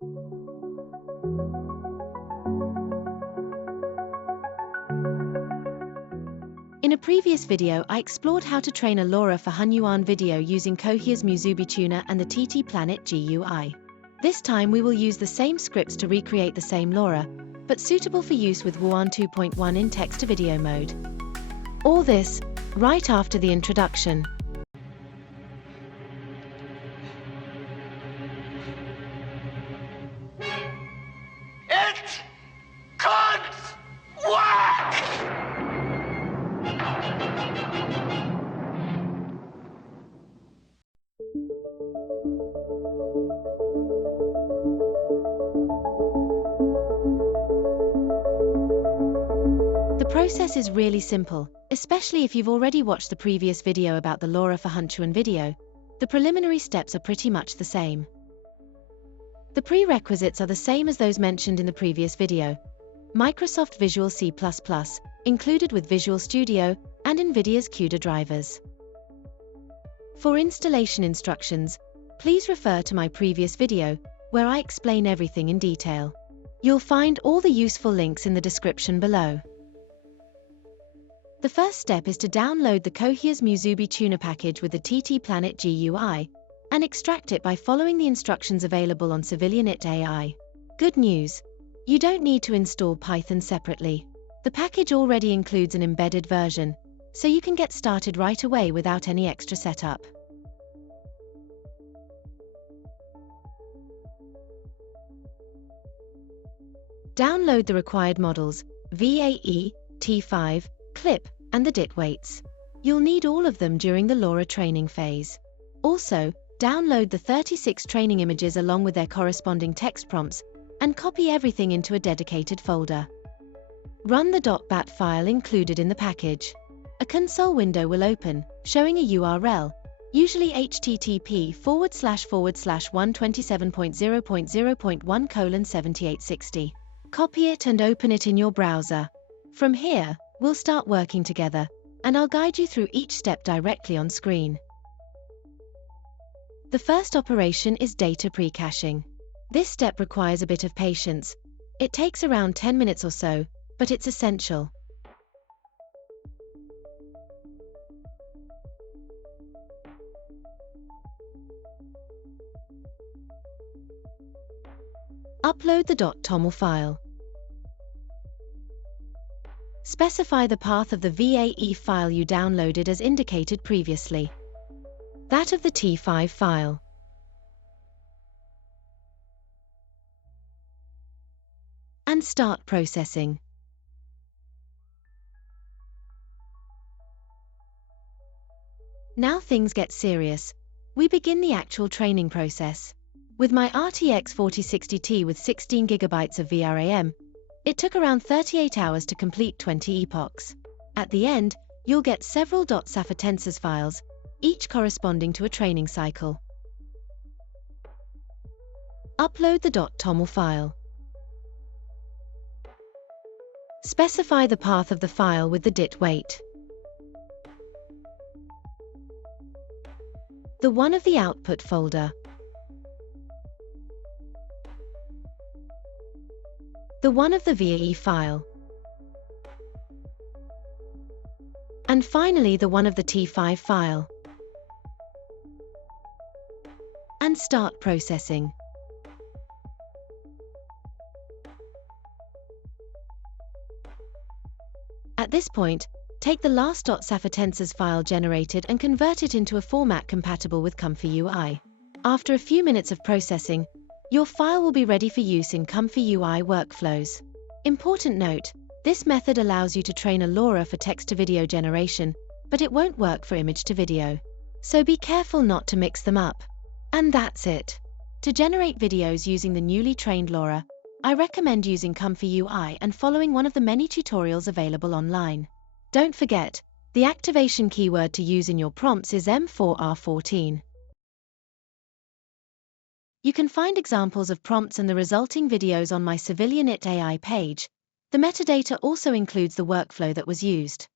In a previous video, I explored how to train a LoRA for Hunyuan video using Cohere's Musubi tuner and the TT Planet GUI. This time we will use the same scripts to recreate the same LoRA, but suitable for use with Wuan 2.1 in text-to-video mode. All this, right after the introduction. It can't work! The process is really simple, especially if you've already watched the previous video about the LoRA for Hunyuan video. The preliminary steps are pretty much the same. The prerequisites are the same as those mentioned in the previous video. Microsoft Visual C++, included with Visual Studio, and NVIDIA's CUDA drivers. For installation instructions, please refer to my previous video, where I explain everything in detail. You'll find all the useful links in the description below. The first step is to download the Cohere's Musubi tuner package with the TT Planet GUI, and extract it by following the instructions available on Civit.ai. Good news! You don't need to install Python separately. The package already includes an embedded version, so you can get started right away without any extra setup. Download the required models, VAE, T5, clip, and the DIT weights. You'll need all of them during the LoRA training phase. Also, download the 36 training images along with their corresponding text prompts, and copy everything into a dedicated folder. Run the .bat file included in the package. A console window will open, showing a URL, usually http://127.0.0.1:7860. Copy it and open it in your browser. From here, we'll start working together, and I'll guide you through each step directly on screen. The first operation is data pre-caching. This step requires a bit of patience. It takes around 10 minutes or so, but it's essential. Upload the .toml file. Specify the path of the VAE file you downloaded as indicated previously. That of the T5 file. And start processing. Now things get serious. We begin the actual training process. With my RTX 4060 with 16 GB of VRAM, it took around 38 hours to complete 20 epochs. At the end, you'll get several .safa tensors files, each corresponding to a training cycle. Upload the .toml file. Specify the path of the file with the DIT weight. The one of the output folder. The one of the VAE file. And finally the one of the T5 file. And start processing. At this point, take the last .safa tensors file generated and convert it into a format compatible with ComfyUI. After a few minutes of processing, your file will be ready for use in ComfyUI workflows. Important note, this method allows you to train a LoRA for text-to-video generation, but it won't work for image-to-video. So be careful not to mix them up. And that's it. To generate videos using the newly trained LoRA, I recommend using ComfyUI and following one of the many tutorials available online. Don't forget, the activation keyword to use in your prompts is M4R14. You can find examples of prompts and the resulting videos on my Civit.ai page. The metadata also includes the workflow that was used.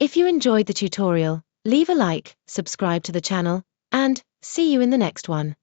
If you enjoyed the tutorial, leave a like, subscribe to the channel, and see you in the next one.